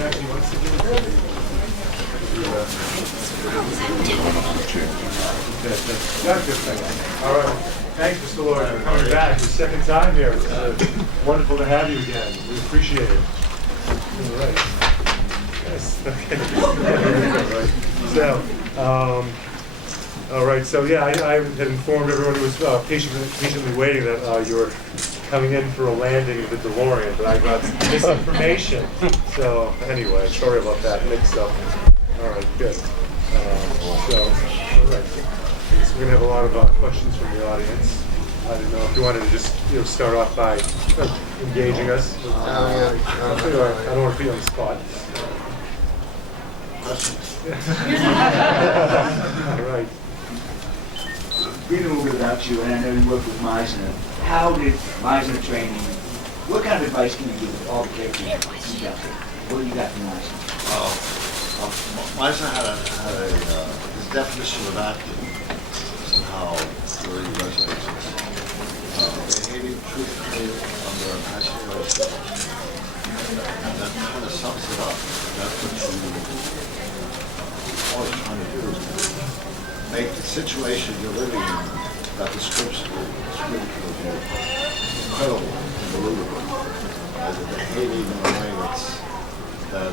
actually wants to do it. All right. Thanks, Mr. Lloyd, for coming back. Your second time here. It's wonderful to have you again. We appreciate it. All right. Yes. Okay. So, all right. So, yeah, I had informed everyone who was patiently waiting that you were coming in for a landing of the DeLorean, but I got misinformation. So, anyway, sorry about that mix up. All right, good. All right. So we're going to have a lot of questions from the audience. I don't know if you wanted to just start off by engaging us. I don't want to put you on the spot. All right. Reading a little bit about you, and I know you work with Meisner. How did Meisner training? What kind of advice can you give all the characters you got? What do you got from Meisner? Meisner had his definition of acting somehow really resonates. Behaving truthfully under imaginary circumstances. And that kind of sums it up. That's what you're always trying to do, is make the situation you're living in, that the scripts will be incredible and believable. As a behaving in a way that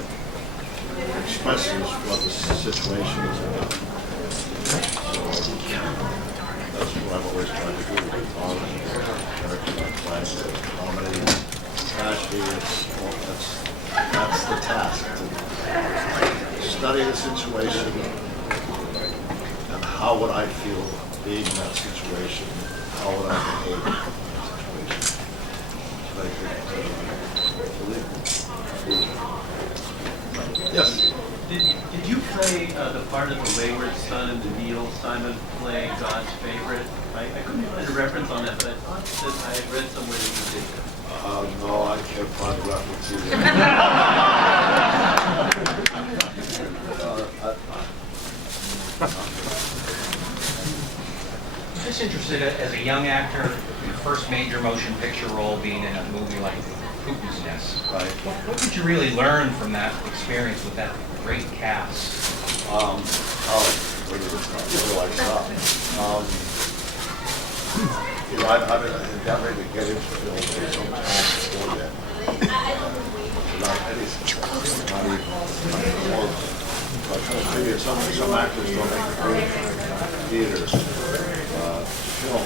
expresses what the situation is about. So that's what I've always tried to do with all of the character comedy, tragedy. That's the task. To study the situation and how would I feel being in that situation? How would I behave in that situation? So I could yes. Did you play the part of the wayward son in the Neil Simon play God's Favorite? I couldn't find a reference on that, but I thought that I had read somewhere that you did that. No, I can't find a reference either. I'm just interested, as a young actor, your first major motion picture role being in a movie like Putin's Nest. Right. What did you really learn from that experience with that great cast? Where do I stop? I've been endeavoring to get into film for some time before that. Not any success, not even close. I kind of figured some actors don't make it good theaters. Film.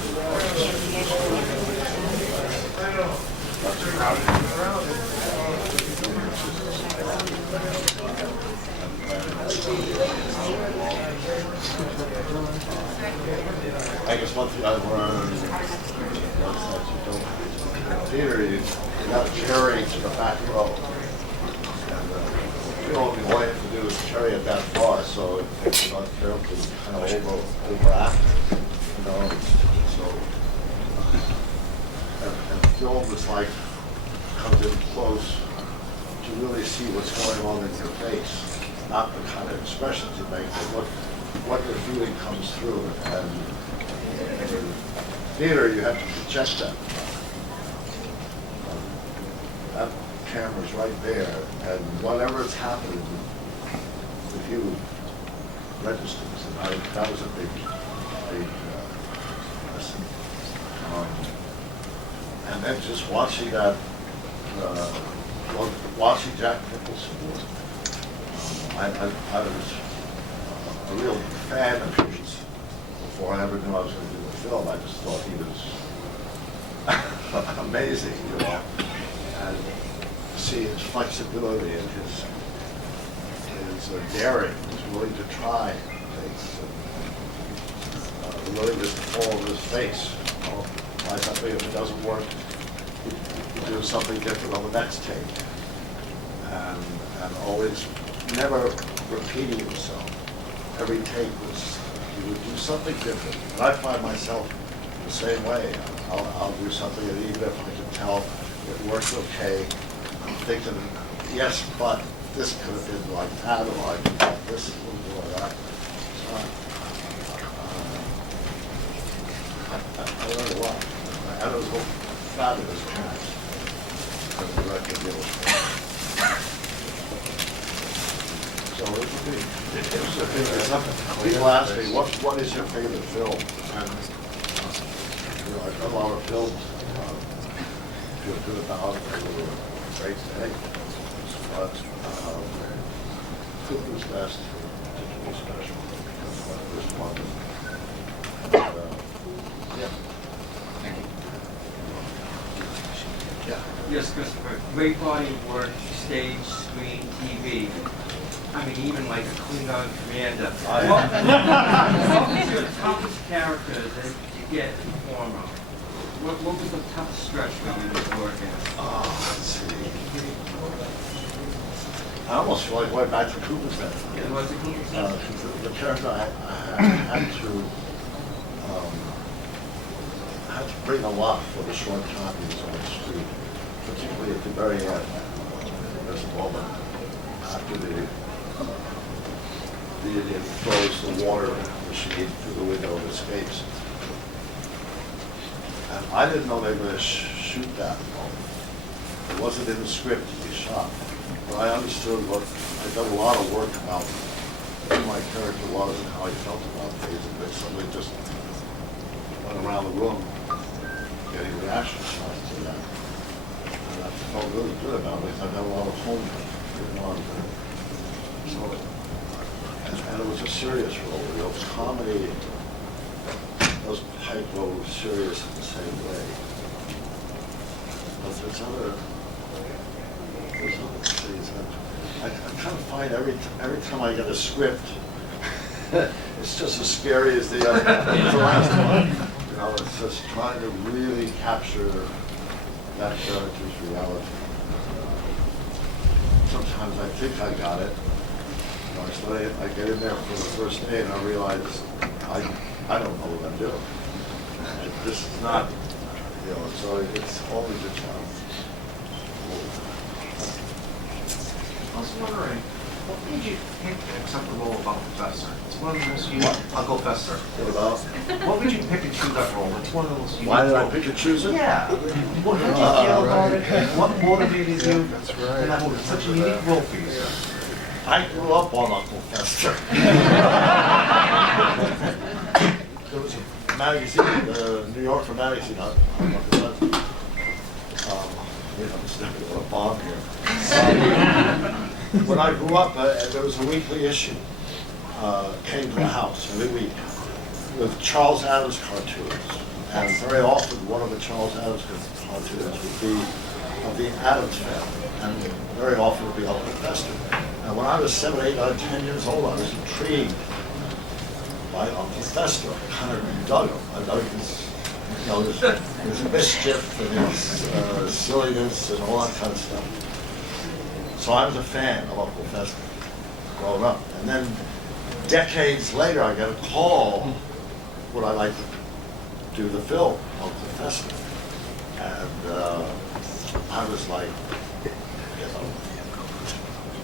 That's crowded. I guess one thing I've learned was that you don't, in theater, you got to cherry to the back row. And you don't be wanting to do is cherry it that far, so it takes you not careful to kind of overact, you know. So, and film is like, comes in close to really see what's going on in your face, not the kind of expressions you make, but what the feeling comes through. And in theater, you have to project that. That camera's right there, and whatever's happening with you registers. And that was a big lesson. And then just watching that, watching Jack Nicholson. I was a real fan of his before I ever knew I was going to do the film. I just thought he was amazing, you know. And see his flexibility and his daring, his willing to try things, and the willingness to fall on his face. You know, try something, if it doesn't work, you do something different on the next take. And always never repeating himself. Every take was, he would do something different. And I find myself the same way. I'll do something, and even if I can tell it works okay, I'm thinking, yes, but this could have been like that, or like this, a little bit like that. So I learned a lot. And it was a fabulous chance as a director to be able to. People ask me, what is your favorite film? And I've done a lot of films. Feel good about it. They were great today. But Kluge was best, particularly special. Because my first one. Yeah. Thank you. Yeah. Yes, Christopher, great body of work, stage, screen, TV. I mean, even like a Klingon commander. What was your toughest character that you get to perform on? What was the toughest stretch for you to work in? Let's see. I almost feel like going back to Cooper's then. Was it Klingon? The character I had to bring a lot for the short time he was on the street, particularly at the very end. There's a moment after the Indian throws the water machine through the window and escapes. And I didn't know they were going to shoot that moment. It wasn't in the script to be shot. But I understood I'd done a lot of work about who my character was and how I felt about things, and that somebody just went around the room getting reaction shots to that. And I felt really good about it because I've done a lot of homework. And it was a serious role. It was comedy. Those pipe roles serious in the same way. But there's other things that I kind of find every time I get a script, it's just as scary as the last one. You know, it's just trying to really capture that character's reality. Sometimes I think I got it. You know, so I get in there for the first day and I realize I don't know what I'm doing. This is not, you know, so it's always a challenge. I was wondering, what made you pick and accept the role of Uncle Fester? It's one of the most unique. Uncle Fester. What about? What made you pick and choose that role? It's one of the most unique. Why did I roles. pick and choose it? Yeah. What did you feel about it? What motivated you? That's right. And that was such a unique role for you, sir. I grew up on Uncle Fester. There was a magazine, the New Yorker magazine, I don't know if it was. You know, I'm stepping on a bomb here. When I grew up, there was a weekly issue, came to the house every week with Charles Adams cartoons. And very often one of the Charles Adams cartoons would be of the Adams family, and very often it would be Uncle Fester. And when I was 7, 8, 9, 10 years old, I was intrigued by Uncle Fester. I kind of dug him. I dug his, you know, his mischief and his silliness and all that kind of stuff. So I was a fan of Uncle Fester growing up. And then decades later, I got a call, would I like to do the film, Uncle Fester? And I was like, you know,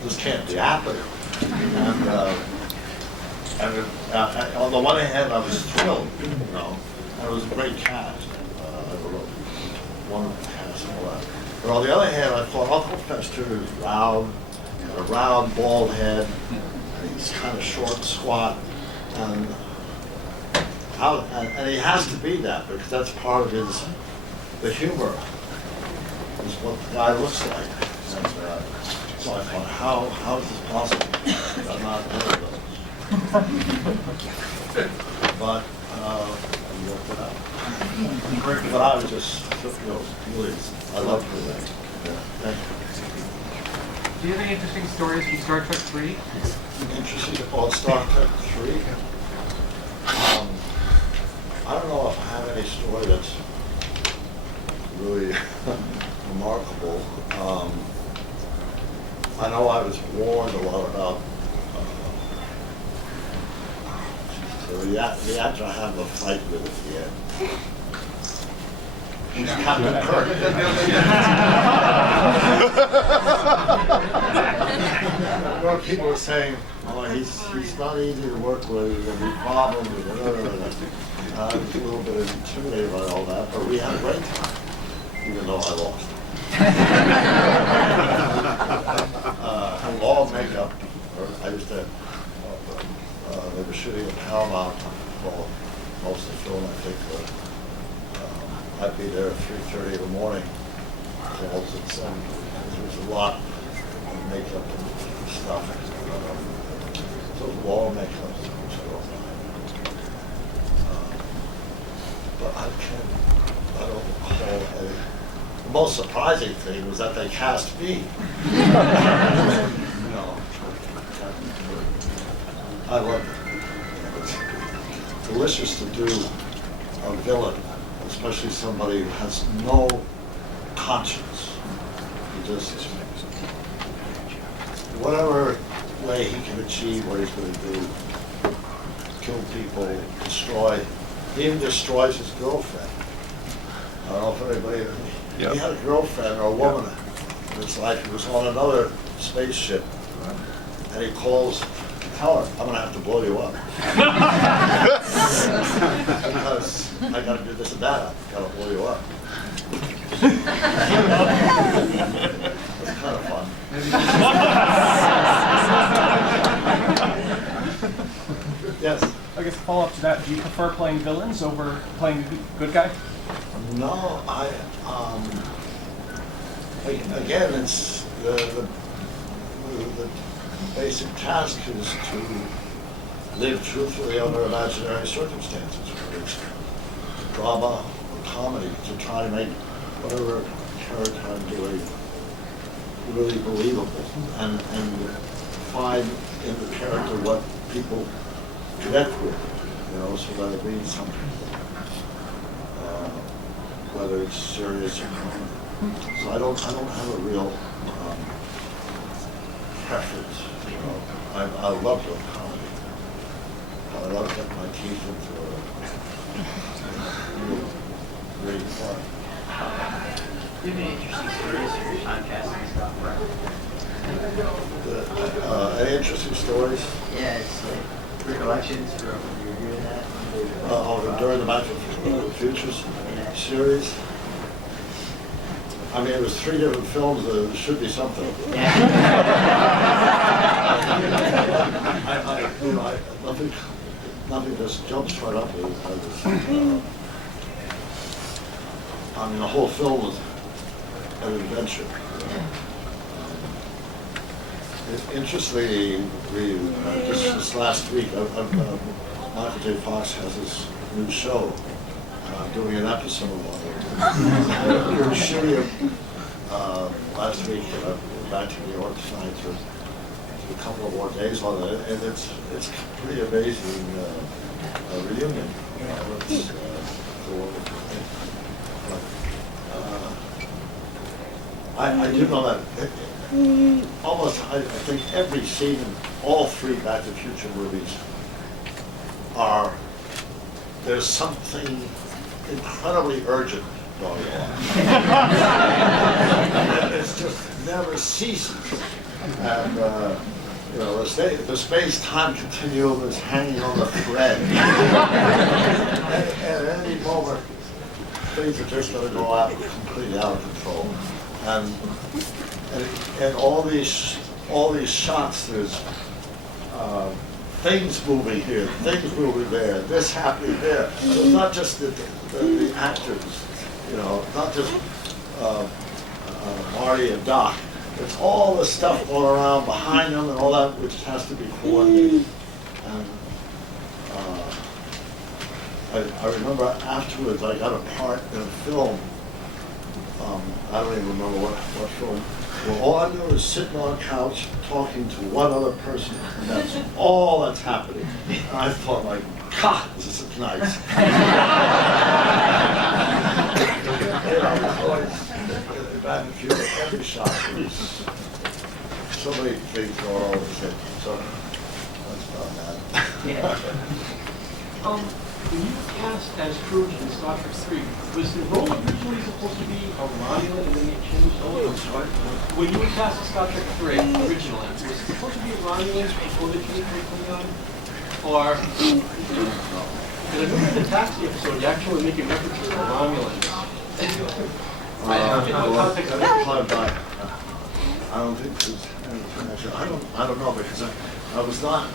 this can't be happening. And on the one hand, I was thrilled, you know, and it was a great cast. I wrote wonderful cast and all that. But on the other hand, I thought Uncle Fester is round, he had a round, bald head, and he's kind of short and squat, and he has to be that because that's part of the humor, is what the guy looks like. And so I thought, how is this possible? I'm not one of those. But I worked it out. But I was just, you know, really, I loved it. Thank you. Do you have any interesting stories from Star Trek 3? Interesting about Star Trek 3? I don't know if I have any story that's really remarkable. I know I was warned a lot about the actor I have a fight with at the end. He's Captain Kirk. A lot of people were saying, oh, he's not easy to work with, there'll be problems, I was a little bit intimidated by all that, but we had a great time, even though I lost. And all makeup, I used to There's a lot of makeup and stuff. So wall makeup, which I don't mind. But I don't recall any. The most surprising thing was that they cast me. No, I love it. It's delicious to do a villain, especially somebody who has no conscience. He just, whatever way he can achieve what he's going to do, kill people, destroy, he even destroys his girlfriend. I don't know if anybody, he had a girlfriend or a woman in his life who was on another spaceship, and he calls, tell her, I'm going to have to blow you up. Because I got to do this and that, I got to blow you up. It's kind of fun. Yes? I guess a follow-up to that, do you prefer playing villains over playing the good guy? No, again, it's the basic task is to live truthfully under imaginary circumstances, whether it's drama or comedy, to try to make whatever character I'm doing really believable and find in the character what people connect with, so that it means something. Whether it's serious or not. So I don't have a real preference. I love doing comedy. I love getting my teeth into a real great fun. Do you have any interesting stories from your time casting stuff? Any interesting stories? Yeah, it's like recollections from when you were doing that. During the Back to the Future series. I mean, it was 3 different films. There should be something. Nothing just jumps right up. I mean, the whole film was an adventure. Interestingly, this last week, Michael J. Fox has his new show. I'm doing an episode of it. We were shooting it last week, and I went back to New York tonight for a couple of more days on it, and it's pretty amazing reunion. It's a wonderful thing. But, I do know that almost, I think every scene in all 3 Back to the Future movies there's something incredibly urgent going on. It's just never ceases. And, the space-time continuum is hanging on the thread. At any moment, things are just going to go completely out of control. And all these shots, there's things moving here, things moving there, this happening there. So it's not just the actors, not just Marty and Doc. It's all the stuff going around behind them and all that, which has to be coordinated. And I remember afterwards I got a part in a film. I don't even remember what film. Well, all I do is sitting on a couch talking to one other person, and that's all that's happening. And I thought, like, God, this is nice. Every shot, there's so many things going on with it. So that's about that. When you were cast as Kluge in Star Trek 3, was the role originally supposed to be a Romulan and then it changed over? When you were cast as Star Trek 3 originally, was it supposed to be a Romulan before they changed to a Klingon? Or, because I remember in the taxi episode, you actually make a reference to the Romulans. I don't think there's any connection. I don't know, because I was not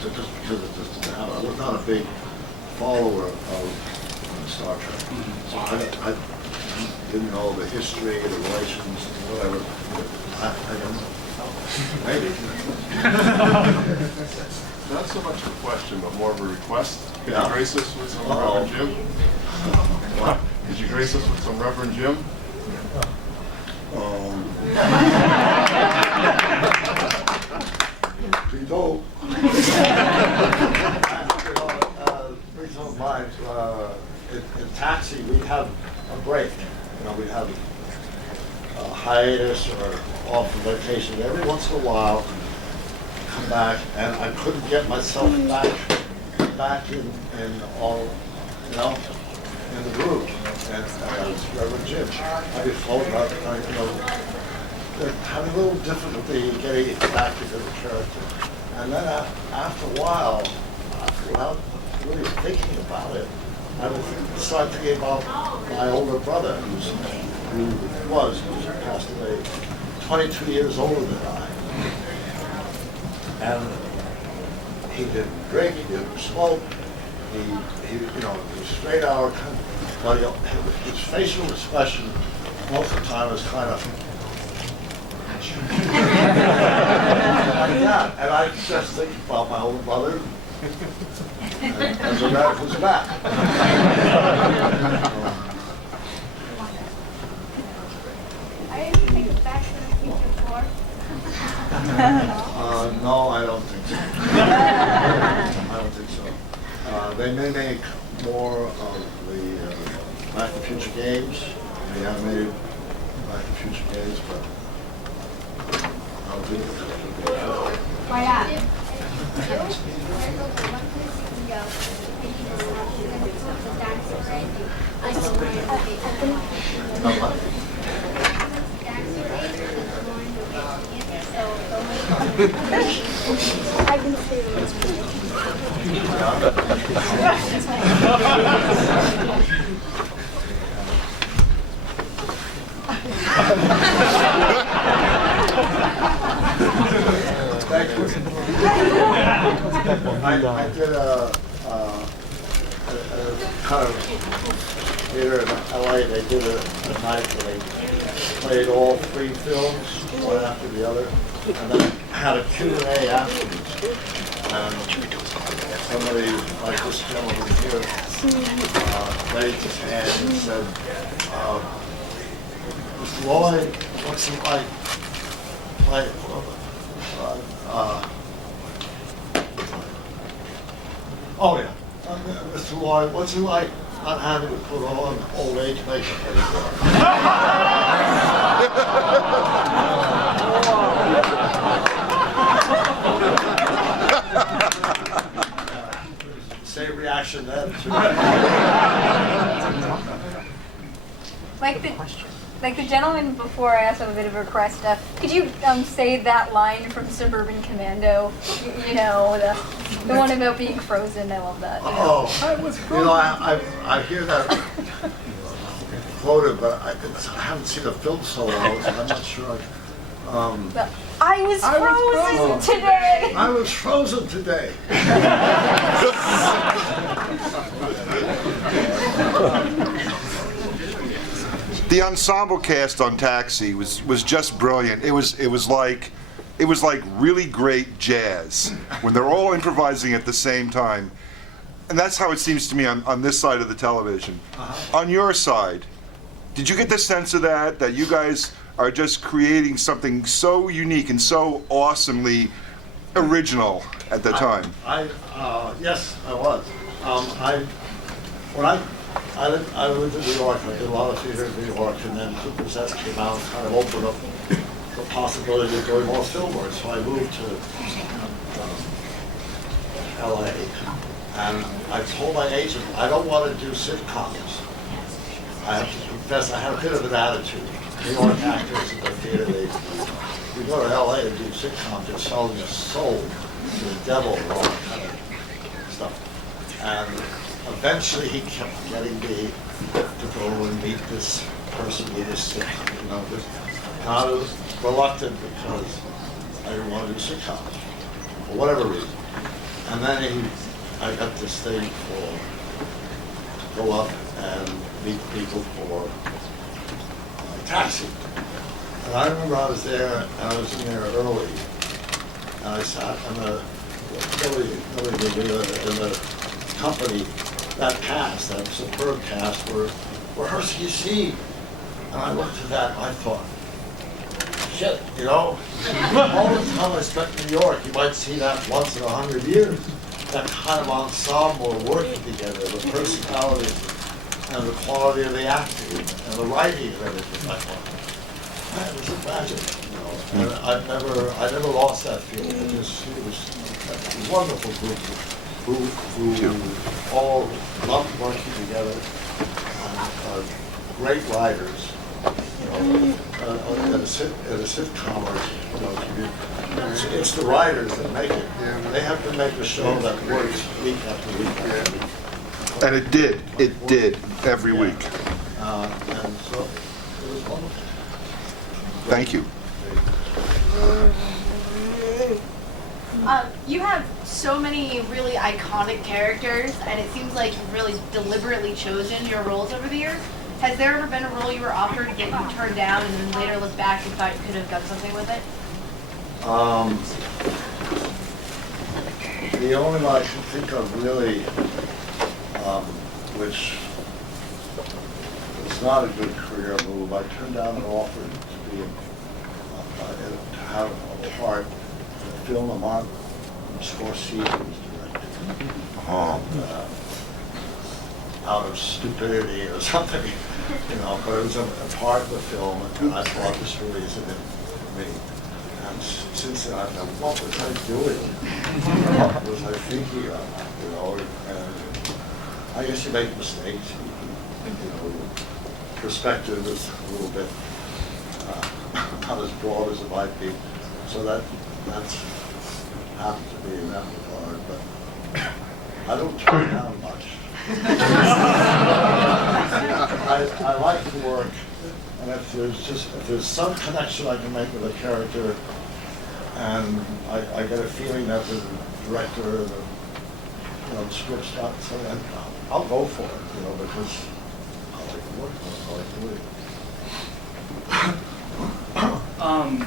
just because it just didn't happen. I was not a big follower of Star Trek. So I didn't know the history, the relations, whatever. I don't know. Maybe. Not so much a question, but more of a request. Could Yeah. you grace us with some Uh-oh. Reverend Jim? What? Could you grace us with some Reverend Jim? Please don't. Please don't mind. In taxi, we have a break. You know, we have a hiatus or off on vacation. Every once in a while, come back, and I couldn't get myself back in all, you know, in the groove. And it's Reverend Jim. I get floating out, you know, they're having a little difficulty getting back into the character. And then after a while, without really thinking about it, I would start thinking about my older brother, who passed away, 22 years older than I. And he didn't drink, he didn't smoke, he you know, he was straight out, but his facial expression most of the time was kind of like that. And I just think about my older brother, and the radical's back. Are you going to take it back to the future 4? No, I don't think so. I don't think so. They may make more of the Back to the Future games. They have made Back to the Future games, but I'll do it. Why not? I can see Thank you. I did a kind of theater in LA. They did a night where they played all 3 films, one after the other, and then had a Q&A afterwards. And somebody like this gentleman here raised his hand and said, Mr. Lloyd, what's it like playing? Oh yeah, Mr. Lloyd, what's it like not having to put on old age makeup anymore? Same reaction then. Like the gentleman before, I asked him a bit of a request. Could you say that line from Suburban Commando? You know, the one about being frozen. I love that. Oh, I was frozen. You know, I hear that quoted, but I haven't seen the film so long, so I'm not sure. I was frozen today. I was frozen today. The ensemble cast on Taxi was just brilliant. It was like really great jazz when they're all improvising at the same time, and that's how it seems to me on this side of the television. On your side, did you get the sense of that you guys are just creating something so unique and so awesomely original at the time? Yes, I was. When I lived in New York, I did a lot of theater in New York, and then Cooper's came out and kind of opened up the possibility of doing more film work. So I moved to LA, and I told my agent, I don't want to do sitcoms. I have to confess, I had a bit of an attitude. New York actors in the theater, we go to LA and do sitcoms, they're selling your soul to the devil and all that kind of stuff. And eventually he kept getting me to go and meet this person, meet this sitcom, you know. And I was reluctant because I didn't want to do sitcoms, for whatever reason. And then I got this thing to go up and meet people for Taxi. And I remember I was there, and I was in there early, and I sat in nobody knew in the company, that cast, that superb cast, were rehearsing his scene. And I looked at that and I thought, shit, you know, all the time I spent in New York, you might see that once in 100 years. That kind of ensemble working together, the personalities and the quality of the acting and the writing and everything. I thought, man, it was a magic, you know. And I never lost that feeling. It was a wonderful group who all loved working together, and great writers. You know, at a sitcom, you know, it's the writers that make it. They have to make a show that works week after week after week. And it did every week. And so it was wonderful. Thank you. You have so many really iconic characters, and it seems like you've really deliberately chosen your roles over the years. Has there ever been a role you were offered that you turned down and then later looked back and thought you could have done something with it? The only one I can think of really, which was not a good career move, I turned down an offer to have a part in a film of Martin Scorsese was directing. Out of stupidity or something, you know, but it was a part of the film, and I thought this really isn't it for me. And since then, I thought, what was I doing? What was I thinking of? You know, and I guess you make mistakes. You know, perspective is a little bit not as broad as it might be. So that's happened to be in that regard, but I don't turn down much. I like to work, and if there's some connection I can make with a character, and I get a feeling that the director or the script's got something, I'll go for it, you know, because I like to work, I like to live.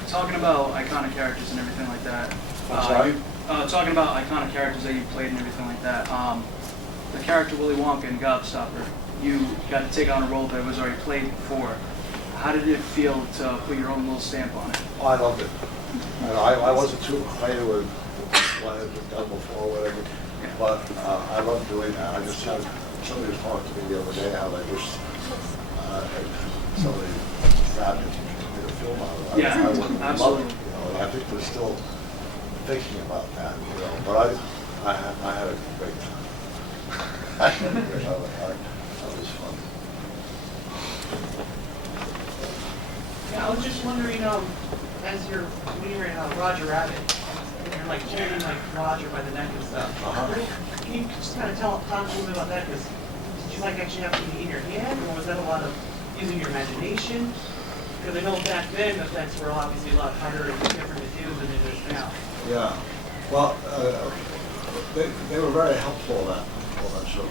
Talking about iconic characters and everything like that. I'm sorry? Talking about iconic characters that you played and everything like that. The character Willy Wonka in Gobstopper, you got to take on a role that was already played before. How did it feel to put your own little stamp on it? Oh, I loved it. And I wasn't too acquainted with what had been done before or whatever, but I love doing that. I just had somebody talk to me the other day how they wish somebody grabbed it and made a film out of it. Yeah, I would love absolutely. it, you know, and I think they're still thinking about that, you know, but I had a great time. That was fun. Yeah, I was just wondering, as when you're in Roger Rabbit, and you're like holding like Roger by the neck and stuff. Can you just kind of talk a little bit about that? Because did you like actually have to be in your hand, or was that a lot of using your imagination? Because I know back then effects were obviously a lot harder and different to do than it is now. Yeah. Well, they were very helpful on that show.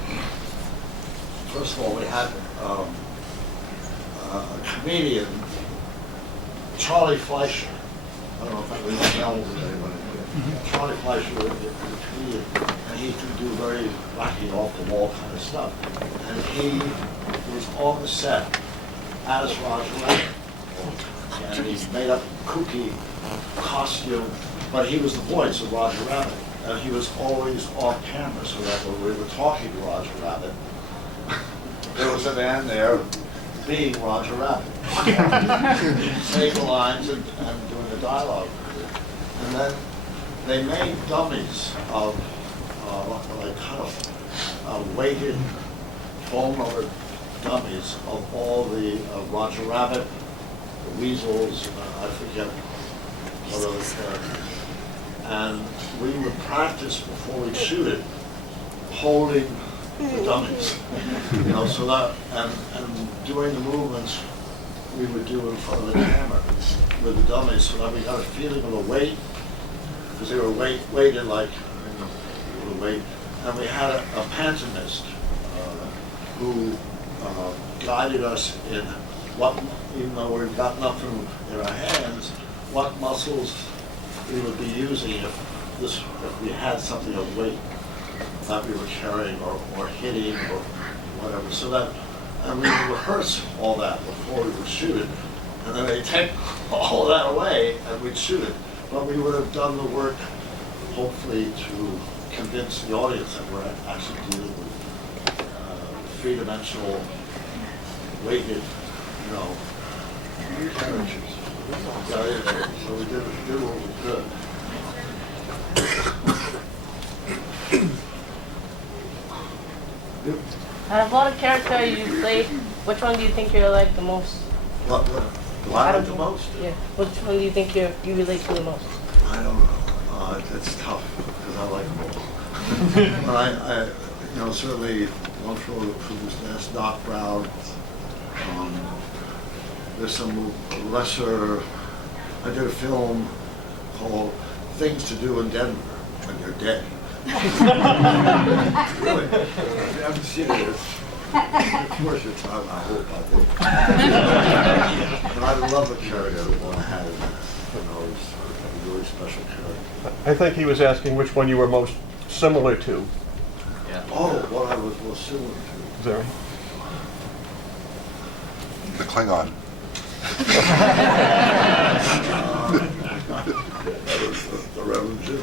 First of all, we had a comedian, Charlie Fleischer. I don't know if that rings bells with anybody. Charlie Fleischer was a comedian, and he could do very wacky, off-the-wall kind of stuff. And he was on the set as Roger Rabbit. And he made up a kooky costume, but he was the voice of Roger Rabbit. And he was always off camera, so that when we were talking to Roger Rabbit, there was a man there being Roger Rabbit, saying the lines and doing the dialogue. And then they made dummies of like kind of weighted foam rubber dummies of all the Roger Rabbit, the weasels, I forget what other characters. And we would practice before we'd shoot it, holding the dummies, you know, so that, and doing the movements we would do in front of the camera with the dummies, so that we got a feeling of the weight, because they were weighted like, weight. And we had a pantomist who guided us in what, even though we've got nothing in our hands, what muscles we would be using if we had something of weight that we were carrying or hitting or whatever. So that, and we would rehearse all that before we would shoot it. And then they take all of that away and we'd shoot it. But we would have done the work, hopefully, to convince the audience that we're actually dealing with three-dimensional, weighted, characters. So we did what we could. Out of all the characters you played, which one do you think you like the most? What do I like the most? Yeah. Which one do you think you relate to the most? I don't know. It's tough because I like them all. But I certainly one for Kluge's Nest, Doc Brown. There's some lesser. I did a film called Things to Do in Denver When You're Dead. Really, I'm serious. Of course, your time, I hope, I think. But I love the character that one had. It's a really special character. I think he was asking which one you were most similar to. Yeah. Oh, what I was most similar to. Is that right? The Klingon. The Reverend Jim.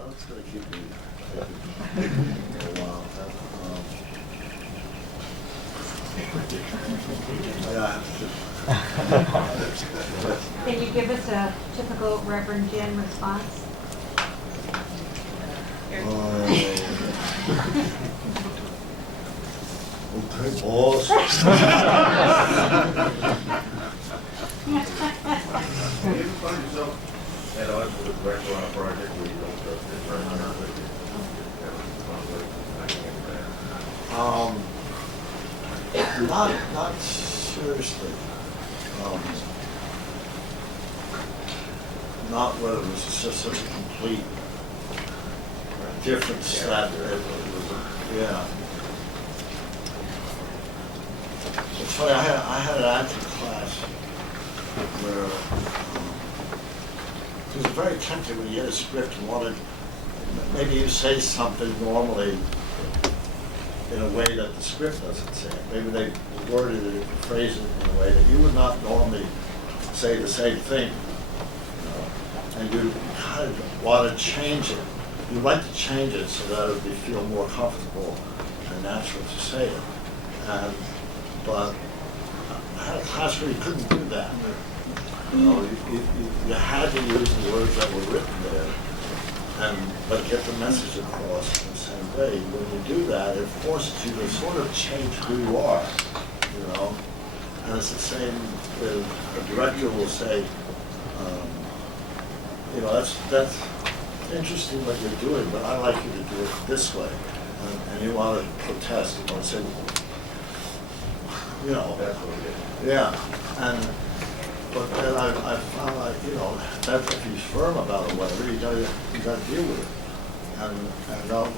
That's going to keep me a while. Can you give us a typical Reverend Jim response? Okay, boss. You ever find yourself at odds with a director on a project where you don't trust it very much? Not seriously. Not whether it was just such a complete difference that it was, yeah. It's funny, I had an acting class where it was very tempting when you get a script and wanted, maybe you say something normally in a way that the script doesn't say it. Maybe they worded it, phrased it in a way that you would not normally say the same thing. And you kind of want to change it. You'd like to change it so that it would feel more comfortable and natural to say it. But I had a class where you couldn't do that. You had to use the words that were written there, but get the message across in the same way. When you do that, it forces you to sort of change who you are, And it's the same with a director will say, that's interesting what you're doing, but I like you to do it this way. And you want to protest, you want to say, yeah. But then I found that if he's firm about it, whatever, you got to deal with it. And I'll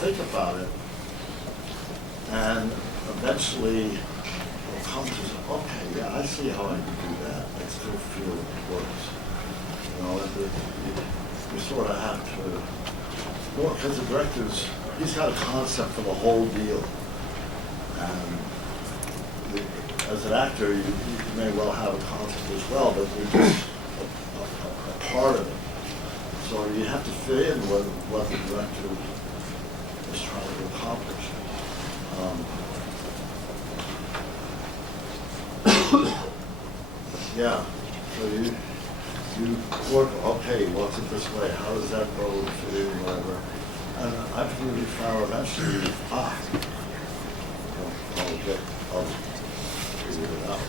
think about it. And eventually it'll come to, okay, yeah, I see how I can do that. I still feel it works. You sort of have to, because the director's, he's got a concept for the whole deal. And as an actor, you may well have a concept as well, but you're just a part of it. So you have to fit in with what the director is trying to accomplish. Yeah, so you work, okay, what's it this way? How does that road fit in, whatever? And I've really found eventually, I'll figure it out.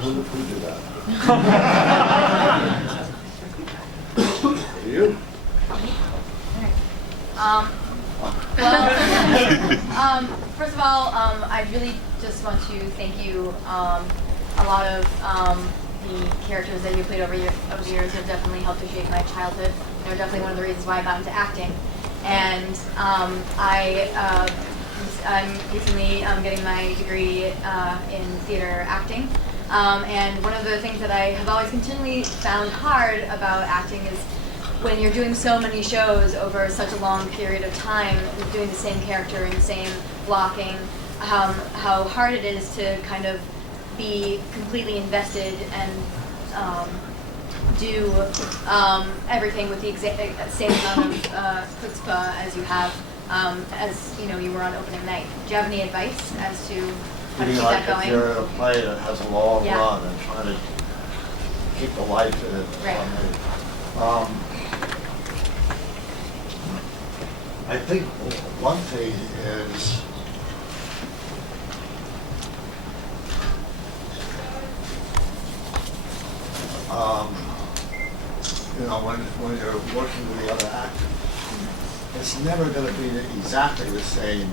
Who did that? You? First of all, I really just want to thank you. A lot of the characters that you played over the years have definitely helped to shape my childhood. They're definitely one of the reasons why I got into acting. And I'm recently getting my degree in theater acting. And one of the things that I have always continually found hard about acting is when you're doing so many shows over such a long period of time, doing the same character and the same blocking, how hard it is to kind of be completely invested and do everything with the same amount of chutzpah as you have as you were on opening night. Do you have any advice as to how to keep that going? If you're in a play that has a long Yeah. run and trying to keep the life in it. Right. I think one thing is when you're working with the other actors, it's never going to be exactly the same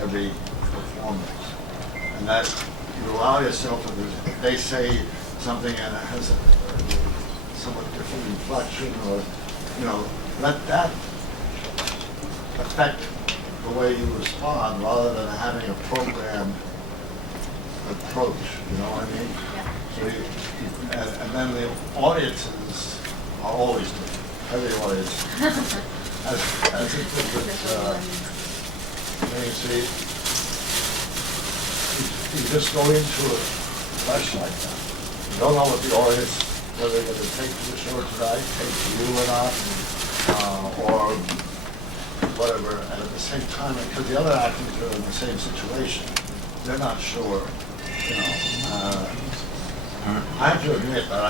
every performance. And that you allow yourself to, if they say something and it has a somewhat different inflection, or, let that affect the way you respond rather than having a programmed approach, you know what I mean? Yeah. So and then the audiences are always different. Every audience has a different thing. See, you just go into it fresh like that. You don't know what the audience, whether they're going to take the show tonight, take you or not, or whatever. And at the same time, because the other actors are in the same situation, they're not sure, I have to admit that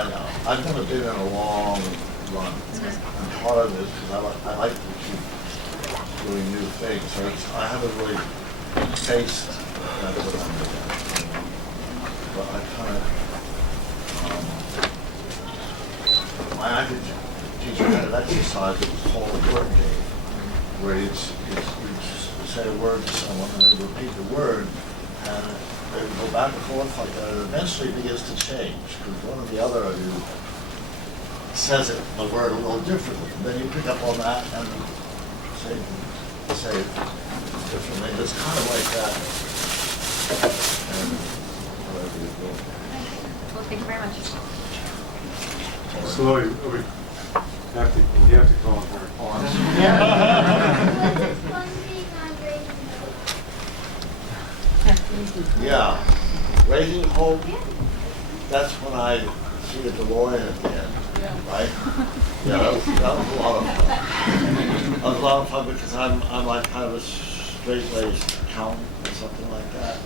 I've never been in a long run. And part of it is because I like to keep doing new things. So I haven't really faced that what I'm doing. But I kind of, my acting teacher had an exercise that was called a word game, where you say a word to someone and they repeat the word, and they go back and forth like that, and eventually it begins to change, because one or the other of you says it, the word a little differently. And then you pick up on that and say it differently. It's kind of like that. And whatever you do. Well, thank you very much. So Lloyd, you have to call her. Yeah, raising hope, that's when I see the DeLorean at the end, right? Yeah, that was a lot of fun. That was a lot of fun because I'm like kind of a straight-laced accountant or something like that.